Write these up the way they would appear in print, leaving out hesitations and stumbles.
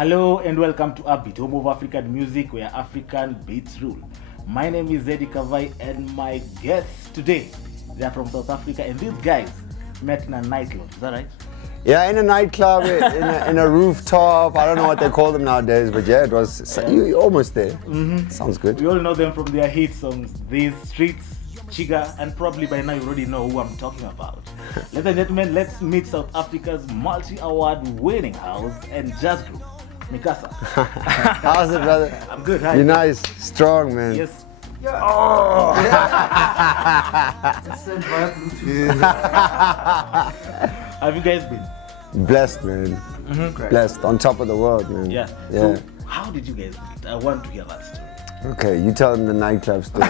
Hello and welcome to UpBeat, home of African music where African beats rule. My name is Zedi Kavai and my guests today, they are from South Africa, and these guys met in a nightclub. Is that right? Yeah, in a nightclub, in a rooftop. I don't know what they call them nowadays, but yeah, it was you almost there. Sounds good. We all know them from their hit songs, These Streets, Chiga, and probably by now you already know who I'm talking about. Ladies and gentlemen, let's meet South Africa's multi-award winning house and jazz group, MiCasa. How's it, brother? I'm good. Hi. You're nice, strong, man. Yes. Yeah. Oh. Have you guys been? Blessed, man. Blessed, on top of the world, man. Yeah. Yeah. So, how did you guys meet? I want to hear that story. Okay, you tell them the nightclub story.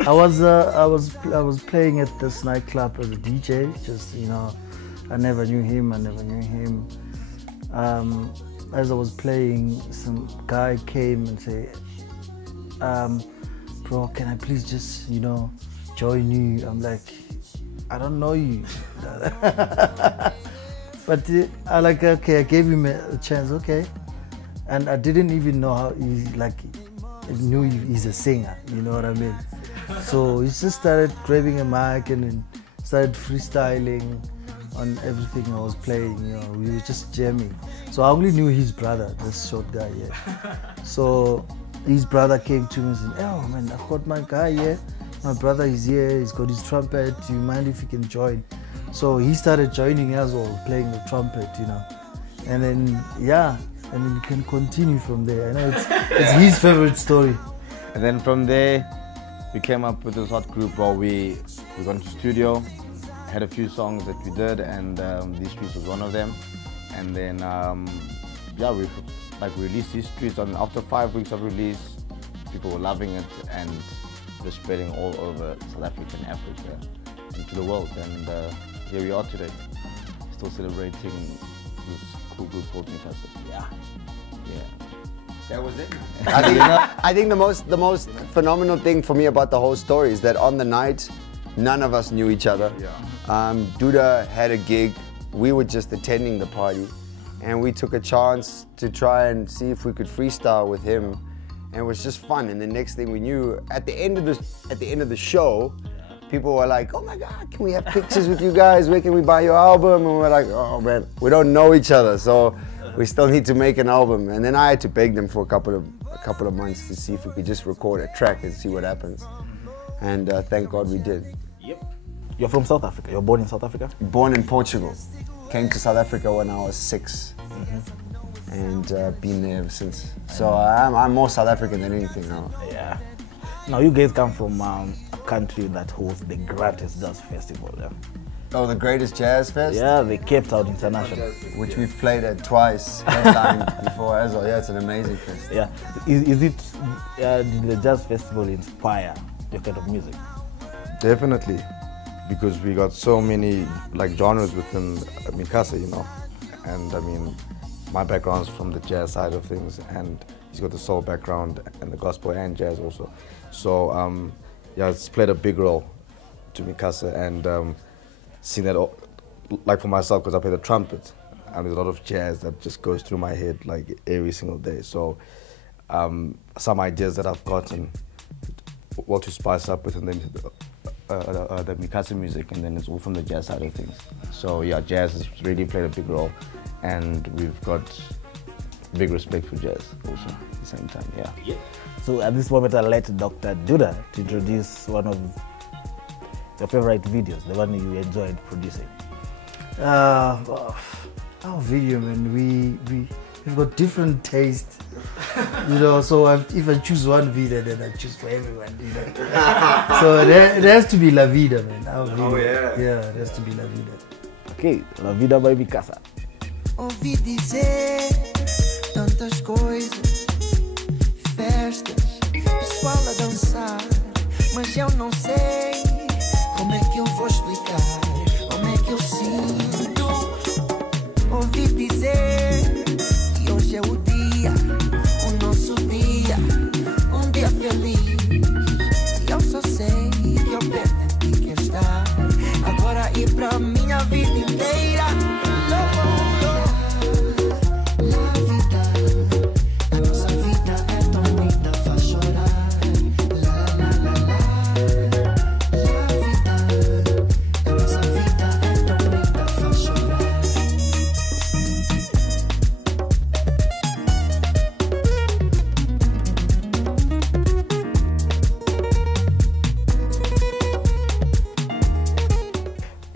I was playing at this nightclub as a DJ. Just I never knew him. As I was playing, some guy came and said, "Bro, can I please just join you?" I'm like, "I don't know you," but okay. I gave him a chance, okay, and I didn't even know how knew he's a singer. You know what I mean? So he just started grabbing a mic and then started freestyling on everything I was playing. We were just jamming. So I only knew his brother, this short guy here. So his brother came to me and said, "Oh man, I've got my guy here. My brother is here. He's got his trumpet. Do you mind if he can join?" So he started joining as well, playing the trumpet, And then and then you can continue from there. I know it's his favorite story. And then from there, we came up with this hot group where we got into the studio, had a few songs that we did, and These Streets was one of them. And then we released These Streets, and after 5 weeks of release, people were loving it and just spreading all over South Africa and Africa and to the world. And here we are today, still celebrating this cool group called MiCasa. Yeah. That was it. I think the most phenomenal thing for me about the whole story is that on the night, none of us knew each other. Yeah. Duda had a gig. We were just attending the party, and we took a chance to try and see if we could freestyle with him, and it was just fun. And the next thing we knew, at the end of the show, people were like, "Oh my God, can we have pictures with you guys? Where can we buy your album?" And we're like, "Oh man, we don't know each other, so we still need to make an album." And then I had to beg them for a couple of months to see if we could just record a track and see what happens. And thank God we did. Yep. You're from South Africa. You're born in South Africa? Born in Portugal. Came to South Africa when I was 6. And been there ever since. So I'm more South African than anything now. Yeah. Now you guys come from a country that hosts the greatest jazz festival. Yeah? Oh, the greatest jazz fest? Yeah, the Cape Town International. Which we've played at twice, headlined before as well. Yeah, it's an amazing fest. Yeah. Is it, did the jazz festival inspire your kind of music? Definitely, because we got so many genres within MiCasa, And I mean, my background's from the jazz side of things, and he's got the soul background and the gospel and jazz also. So it's played a big role to MiCasa, and seeing that, for myself, because I play the trumpet, and there's a lot of jazz that just goes through my head every single day. So some ideas that I've gotten, what to spice up with, and then the MiCasa music, and then it's all from the jazz side of things. So yeah, jazz has really played a big role, and we've got big respect for jazz also at the same time. Yeah. So at this moment, I'll let Dr. Duda to introduce one of your favorite videos, the one you enjoyed producing. Our video, man, we've got different tastes, so if I choose one video, then I choose for everyone, So it has to be La Vida, man. Our video. Oh yeah. Yeah, it has to be La Vida. Okay, La Vida by MiCasa. Ouvi dizer tantas coisas, festas, pessoal a dançar, mas eu não sei como é que eu vou explicar, como é que eu sinto. Ouvi dizer que hoje é o dia, o nosso dia, dia feliz. E eu só sei que eu perto de ti quero estar, agora e pra minha vida inteira.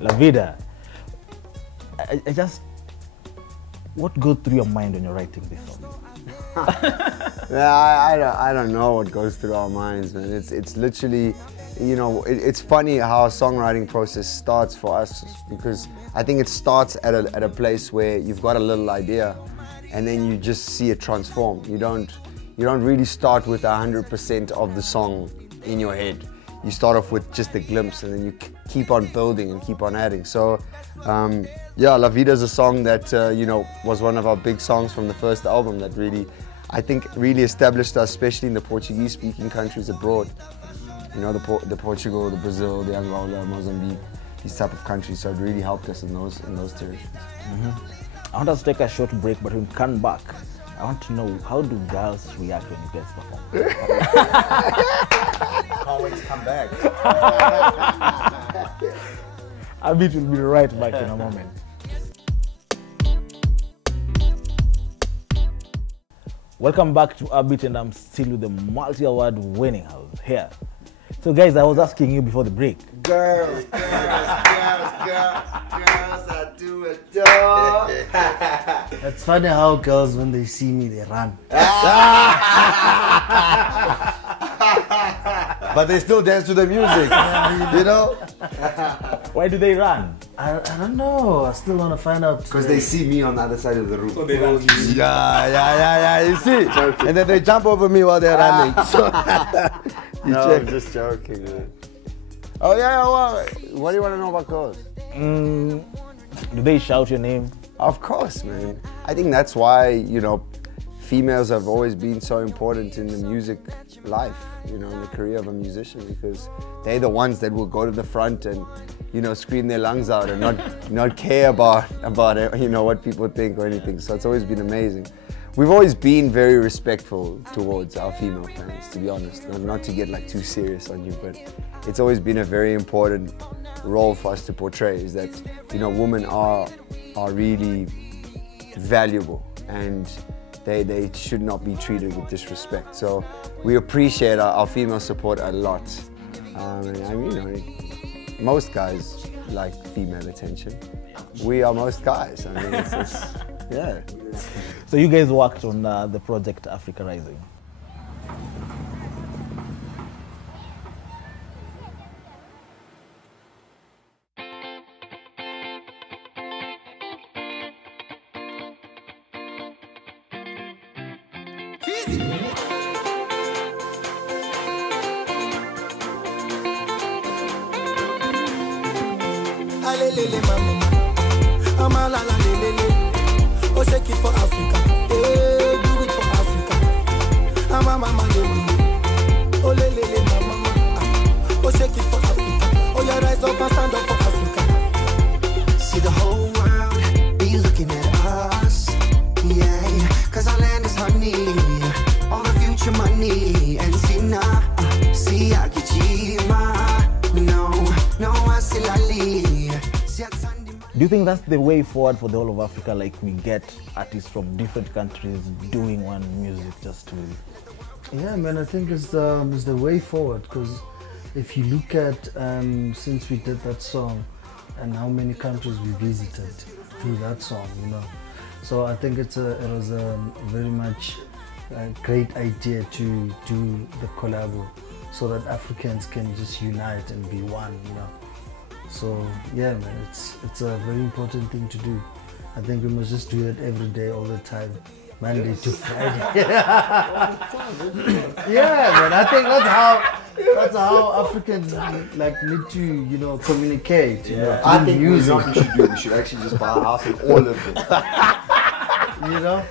La Vida. I just, what goes through your mind when you're writing this song? I don't know what goes through our minds, man. It's literally, you know, it's funny how a songwriting process starts for us, because I think it starts at a place where you've got a little idea and then you just see it transform. You don't really start with 100% of the song in your head. You start off with just a glimpse and then you keep on building and keep on adding. So yeah, La Vida is a song that you know, was one of our big songs from the first album that really, I think, really established us, especially in the Portuguese-speaking countries abroad. You know, the Portugal, the Brazil, the Angola, Mozambique, these type of countries. So it really helped us in those territories. I want us to take a short break, but when we come back, I want to know, how do girls react when you guys perform? Can't wait to come back. UpBeat will be right back in a moment. Welcome back to UpBeat, and I'm still with the multi-award winning house here. So guys, I was asking you before the break. Girls, I do adore. It's funny how girls, when they see me, they run. But they still dance to the music, you know? Why do they run? I don't know. I still want to find out. Because they see me on the other side of the room. So they run. Yeah, you see? And then they jump over me while they're running. So no, I'm just joking, man. Oh yeah, well, what do you want to know about girls? Do they shout your name? Of course, man. I think that's why, you know, females have always been so important in the music life, you know, in the career of a musician, because they're the ones that will go to the front and, you know, scream their lungs out and not care about it, you know, what people think or anything. So it's always been amazing. We've always been very respectful towards our female fans, to be honest. Not to get like too serious on you, but it's always been a very important role for us to portray, is that, you know, women are really valuable and they should not be treated with disrespect. So we appreciate our female support a lot. I mean, you know, most guys like female attention. We are most guys. I mean, it's yeah. So you guys worked on the project Africa Rising. Alelele mama, amalala lelele. Oh, shake it for Africa, hey, do it for Africa. Mama lelele, oh lelele mama, oh shake it for Africa. Oh, you rise up and stand up for Africa. See the whole world be looking at us, yeah. 'Cause our land is honey, all the future money, and see now, see Akijima, no asilali. Do you think that's the way forward for the whole of Africa? Like, we get artists from different countries doing one music just to... Yeah, man, I think it's the way forward, because if you look at since we did that song and how many countries we visited through that song, you know. So I think it was a very much great idea to do the collab so that Africans can just unite and be one, you know. So yeah, man, it's a very important thing to do. I think we must just do it every day, all the time, Monday to Friday. Yeah, man, I think that's how Africans like need to, you know, communicate. You know, I think we should actually just buy a house in all of them. You know,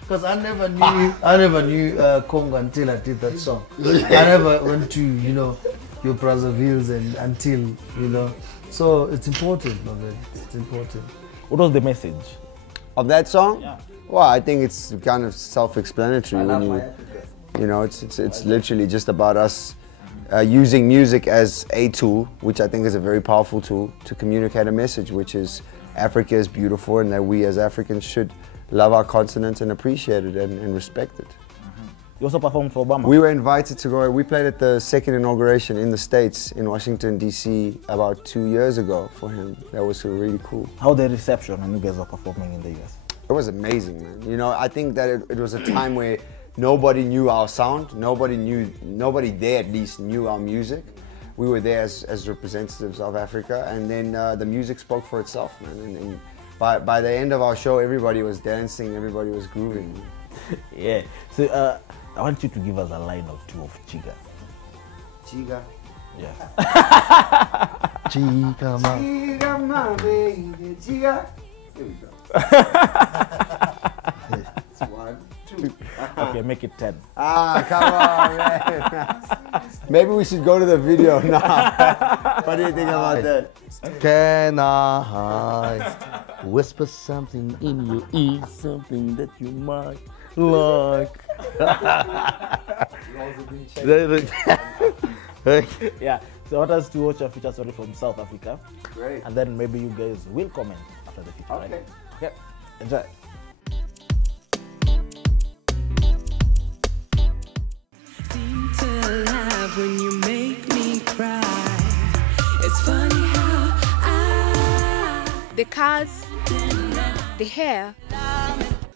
because I never knew Congo until I did that song. I never went to, you know, your Brazzaville's and until, you know. So it's important, man. It's important. What was the message of that song? Yeah. Well, I think it's kind of self-explanatory. When you know, it's literally just about us using music as a tool, which I think is a very powerful tool to communicate a message, which is Africa is beautiful and that we as Africans should love our continent and appreciate it and respect it. You also performed for Obama? We were invited to go. We played at the second inauguration in the States, in Washington, D.C. about 2 years ago for him. That was really cool. How the reception when you guys were performing in the US? It was amazing, man. You know, I think that it was a time where nobody knew our sound. Nobody there at least knew our music. We were there as representatives of Africa, and then the music spoke for itself, man. And by the end of our show, everybody was dancing, everybody was grooving. Yeah. So I want you to give us a line or two of Chiga. Chiga. Yeah. Chiga ma. Chiga ma, baby, Chiga. Here we go. It's 1, 2. Okay, make it 10. Ah, come on, man. Maybe we should go to the video now. What do you think about that? Can I whisper something in your ear, something that you might like? Yeah. So I want us to watch a feature story from South Africa. Great. And then maybe you guys will comment after the feature. Okay. Right? Okay. Enjoy. Seem to laugh when you make me cry. It's funny how The cars, the hair,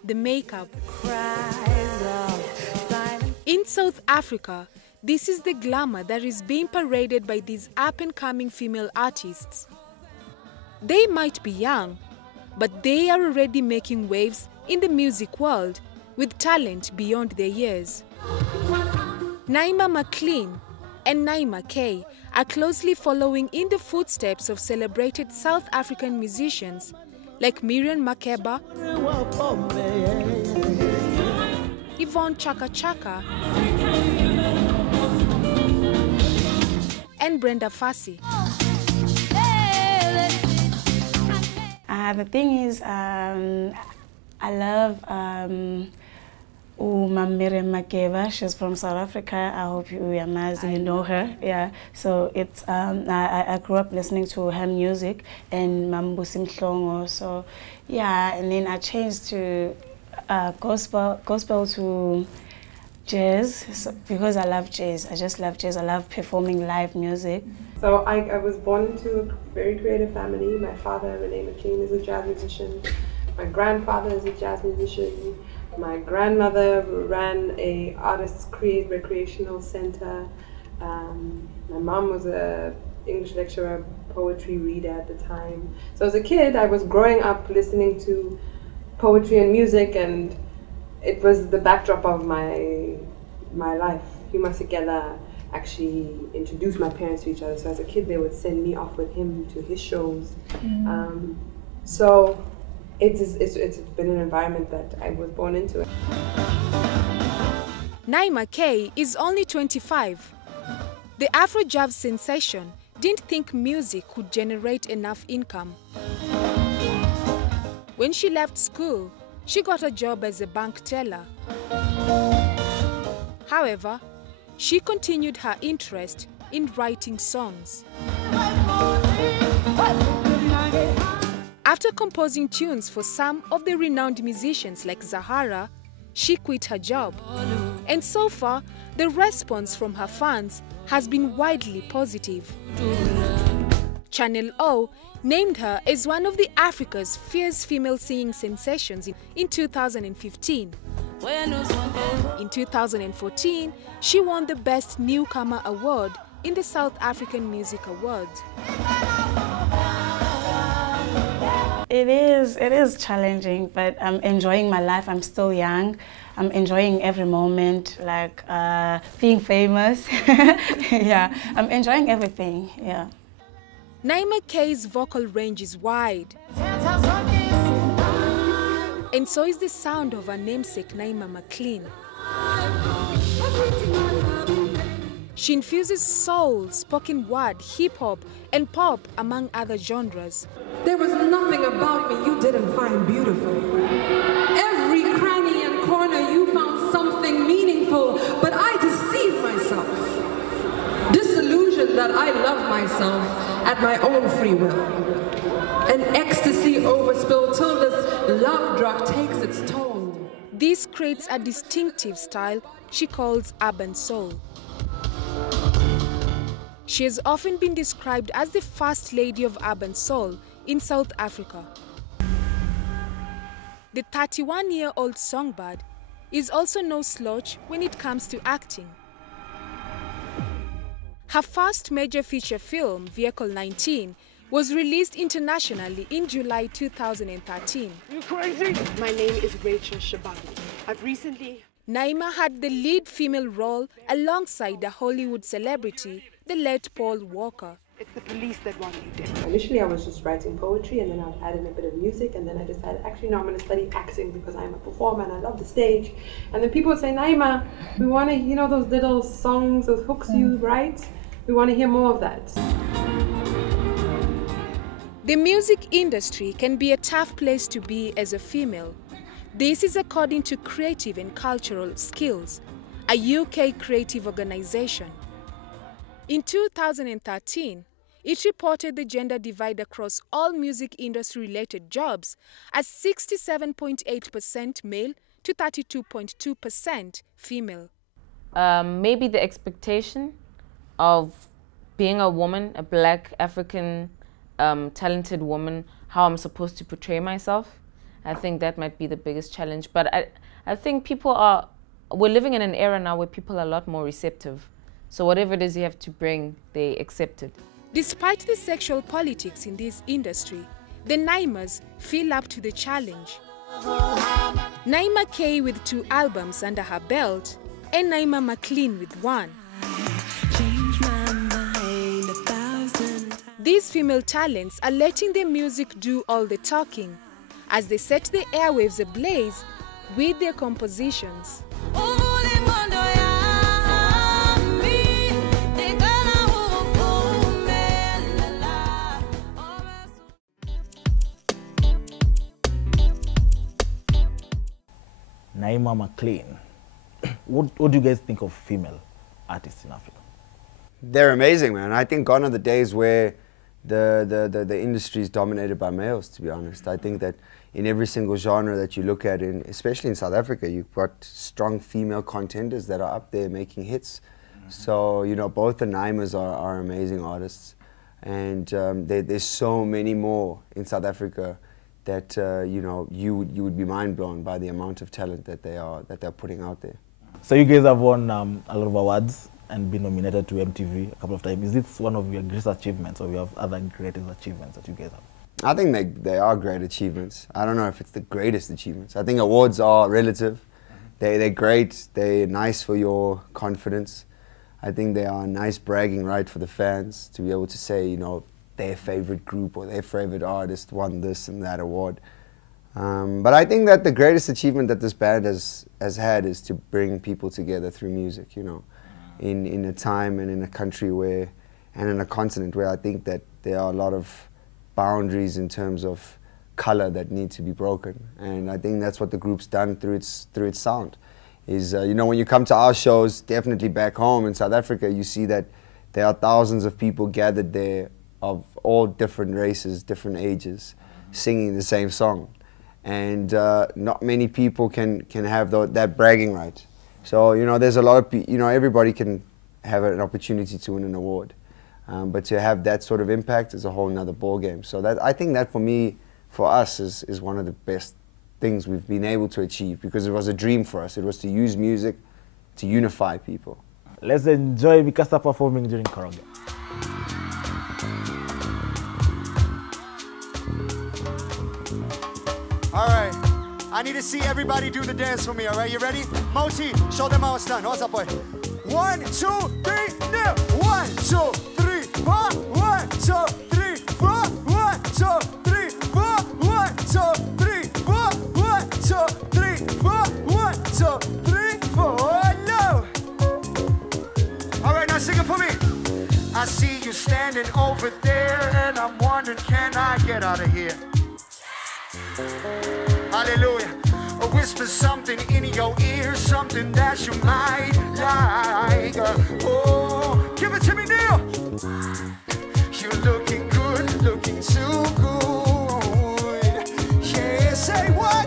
the makeup. cries of silence. In South Africa, this is the glamour that is being paraded by these up-and-coming female artists. They might be young, but they are already making waves in the music world with talent beyond their years. Naima McLean and Naima K are closely following in the footsteps of celebrated South African musicians like Miriam Makeba, Yvonne Chaka Chaka, and Brenda Fassie. The thing is, I love Miriam Makeba. She's from South Africa. I hope you know her. Yeah. So it's I grew up listening to her music and Mambusi Mhlongo. So yeah, and then I changed to gospel to jazz because I love jazz. I just love jazz. I love performing live music. So I was born into a very creative family. My father, Renee McLean, is a jazz musician. My grandfather is a jazz musician. My grandmother ran a artists create recreational center. My mom was a English lecturer, poetry reader at the time. So as a kid, I was growing up listening to poetry and music, and it was the backdrop of my life. Huma Sekela actually introduced my parents to each other. So as a kid, they would send me off with him to his shows. So it's been an environment that I was born into. Naima K is only 25. The Afro-Jazz sensation didn't think music could generate enough income. When she left school, she got a job as a bank teller. However, she continued her interest in writing songs. After composing tunes for some of the renowned musicians like Zahara, she quit her job. And so far, the response from her fans has been widely positive. Channel O named her as one of the Africa's fierce female singing sensations in 2015. In 2014, she won the Best Newcomer Award in the South African Music Awards. It is challenging, but I'm enjoying my life. I'm still young. I'm enjoying every moment, like being famous. Yeah, I'm enjoying everything, yeah. Naima K's vocal range is wide. And so is the sound of her namesake Naima McLean. She infuses soul, spoken word, hip-hop, and pop, among other genres. There was nothing about me you didn't find beautiful. Every cranny and corner you found something meaningful, but I deceived myself. Disillusioned that I love myself at my own free will. An ecstasy overspill till this love drug takes its toll. This creates a distinctive style she calls urban soul. She has often been described as the first lady of urban soul in South Africa. The 31-year-old songbird is also no slouch when it comes to acting. Her first major feature film, Vehicle 19, was released internationally in July 2013. You crazy? My name is Rachel Shabani. I've recently... Naima had the lead female role alongside a Hollywood celebrity, the late Paul Walker. It's the police that want me dead. Initially I was just writing poetry and then I'd add in a bit of music, and then I decided actually no, I'm going to study acting because I'm a performer and I love the stage. And then people would say, Naima, we want to, you know, those little songs, those hooks you write, we want to hear more of that. The music industry can be a tough place to be as a female. This is according to Creative and Cultural Skills, a UK creative organization. In 2013, it reported the gender divide across all music industry-related jobs as 67.8% male to 32.2% female. Maybe the expectation of being a woman, a black African talented woman, how I'm supposed to portray myself. I think that might be the biggest challenge. But I think we're living in an era now where people are a lot more receptive. So whatever it is you have to bring, they accept it. Despite the sexual politics in this industry, the Naimas feel up to the challenge. Naima K with 2 albums under her belt, and Naima McLean with 1. These female talents are letting their music do all the talking as they set the airwaves ablaze with their compositions. Naima McLean. What do you guys think of female artists in Africa? They're amazing, man. I think gone are the days where the industry is dominated by males, to be honest. I think that in every single genre that you look at, especially in South Africa, you've got strong female contenders that are up there making hits. So, you know, both the Naimas are amazing artists. And there's so many more in South Africa that, you know, you would be mind blown by the amount of talent that they're putting out there. So you guys have won a lot of awards and been nominated to MTV a couple of times. Is this one of your greatest achievements, or you have other greatest achievements that you guys have? I think they are great achievements. I don't know if it's the greatest achievements. I think awards are relative. They're great. They're nice for your confidence. I think they are a nice bragging right for the fans to be able to say, you know, their favorite group or their favorite artist won this and that award. But I think that the greatest achievement that this band has had is to bring people together through music, you know, in a time and in a country where, and in a continent where I think that there are a lot of boundaries in terms of color that need to be broken. And I think that's what the group's done through its sound. Is, you know, when you come to our shows, definitely back home in South Africa, you see that there are thousands of people gathered there of all different races, different ages, singing the same song. And not many people can have that bragging right. So, you know, there's a lot of, you know, everybody can have an opportunity to win an award. But to have that sort of impact is a whole nother ball game. So I think that for us is one of the best things we've been able to achieve, because it was a dream for us. It was to use music to unify people. Let's enjoy MiCasa performing during karaoke. All right, I need to see everybody do the dance for me, all right? You ready? Moti, show them how it's done. What's up, boy? 1, 2, 3, now. 1, 2, 3, 4. 1, 2, 3, 4. 1, 2, 3, 4. 1, 2, 3, 4. 1, 2, 3, 4. 1, 2, 3, 4. No. All right, now sing it for me. I see you standing over there, and I'm wondering, can I get out of here? Hallelujah. Or whisper something in your ear, something that you might like. Oh, give it to me now. You're looking good, looking too good. Yeah, say what?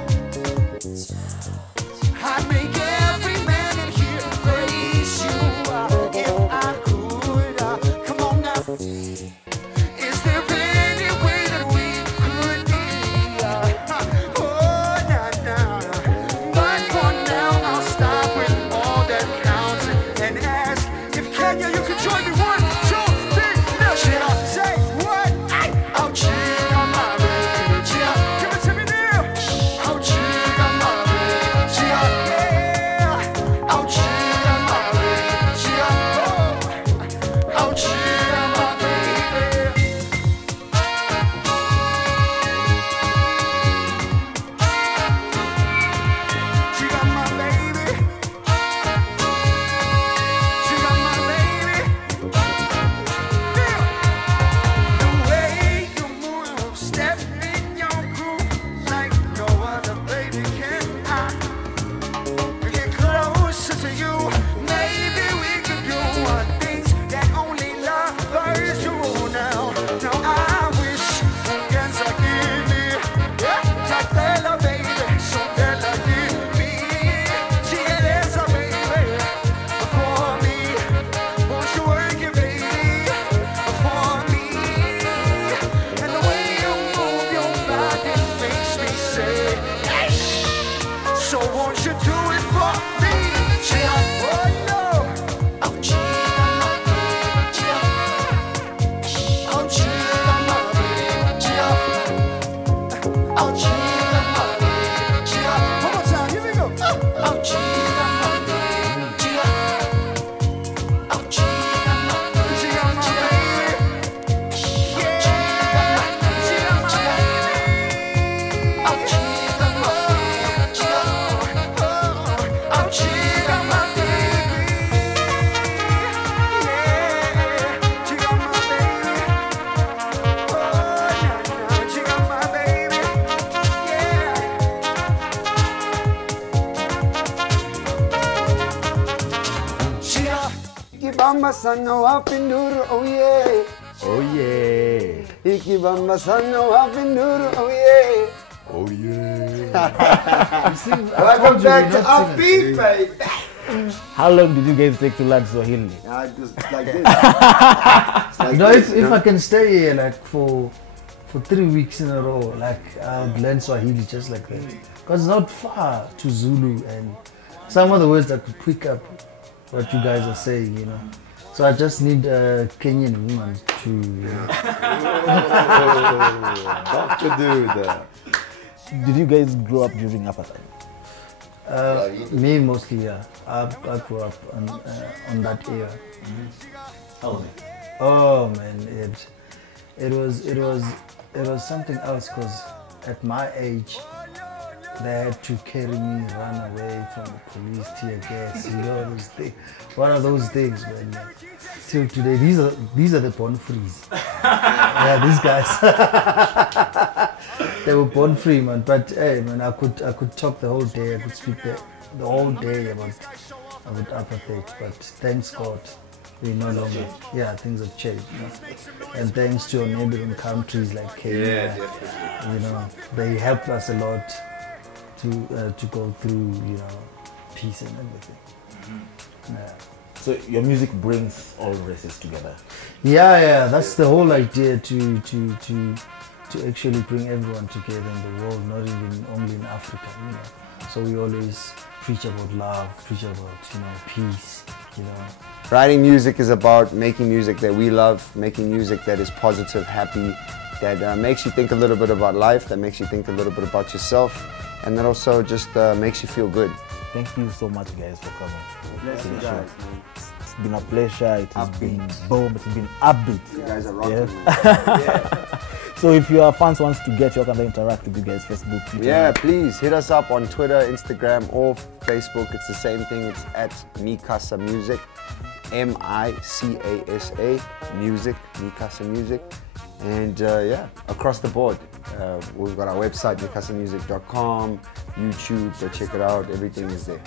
One more time, here we go. Bamba sana wapinduru, oh yeah. Oh yeah. Iki bamba sana wapinduru, oh yeah. Oh yeah. Welcome back to UpBeat, babe. How long did you guys take to learn Swahili? Just like this. Like this, if I can stay here like for 3 weeks in a row, like I'd learn Swahili just like that. Because it's not far to Zulu, and some of the words I could pick up what you guys are saying, you know. So I just need a Kenyan woman to, you know. Dr. Duda. Did you guys grow up during apartheid? Me mostly, yeah. I grew up on that era. How was it? Oh man, it was something else, because at my age they had to carry me, run away from the police, tear gas, you know, those things. One of those things, man. Till today, these are the born frees. Yeah, these guys. They were born free, man. But hey, man, I could talk the whole day. I could speak the whole day about apartheid. But thanks God, we no longer. Yeah, things have changed. You know? And thanks to our neighboring countries like Kenya, you know, they helped us a lot to go through, you know, peace and everything. Yeah. So your music brings all races together. Yeah, that's the whole idea, to actually bring everyone together in the world, not even only in Africa, you know. So we always preach about love, preach about, you know, peace, you know. Writing music is about making music that we love, making music that is positive, happy, that makes you think a little bit about life, that makes you think a little bit about yourself, and that also just makes you feel good. Thank you so much, guys, for coming. Bless you guys, man. It's been a pleasure. It has been boom. It's been UpBeat. You guys are rocking, man. Yeah. So if your fans wants to get you, how can they interact with you guys? Facebook, Twitter? Yeah, please hit us up on Twitter, Instagram, or Facebook. It's the same thing. It's at MiCasa Music, MiCasa Music, MiCasa Music. And yeah, across the board. We've got our website, micasamusic.com, YouTube, so check it out. Everything is there.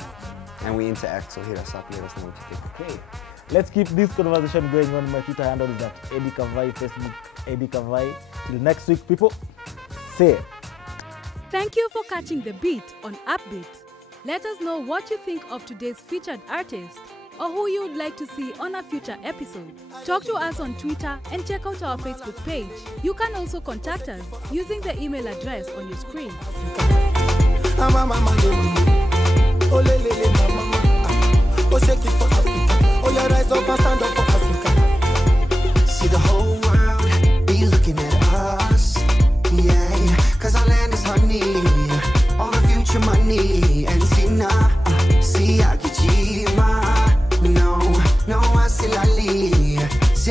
And we interact, so hit us up, let us know what you think. Okay, let's keep this conversation going on. My Twitter handle is at Eddie Kavai, Facebook Eddie Kavai. Till next week, people. See ya. Thank you for catching the beat on UpBeat. Let us know what you think of today's featured artist, or who you would like to see on a future episode. Talk to us on Twitter and check out our Facebook page. You can also contact us using the email address on your screen. Oh, mama. Oh, shake it for Africa. Oh, yeah, rise up and stand up for Africa. See the whole world be looking at us. Yeah, cause our land is honey. All the future money. And see now, see Akijima. No, I see Lali. See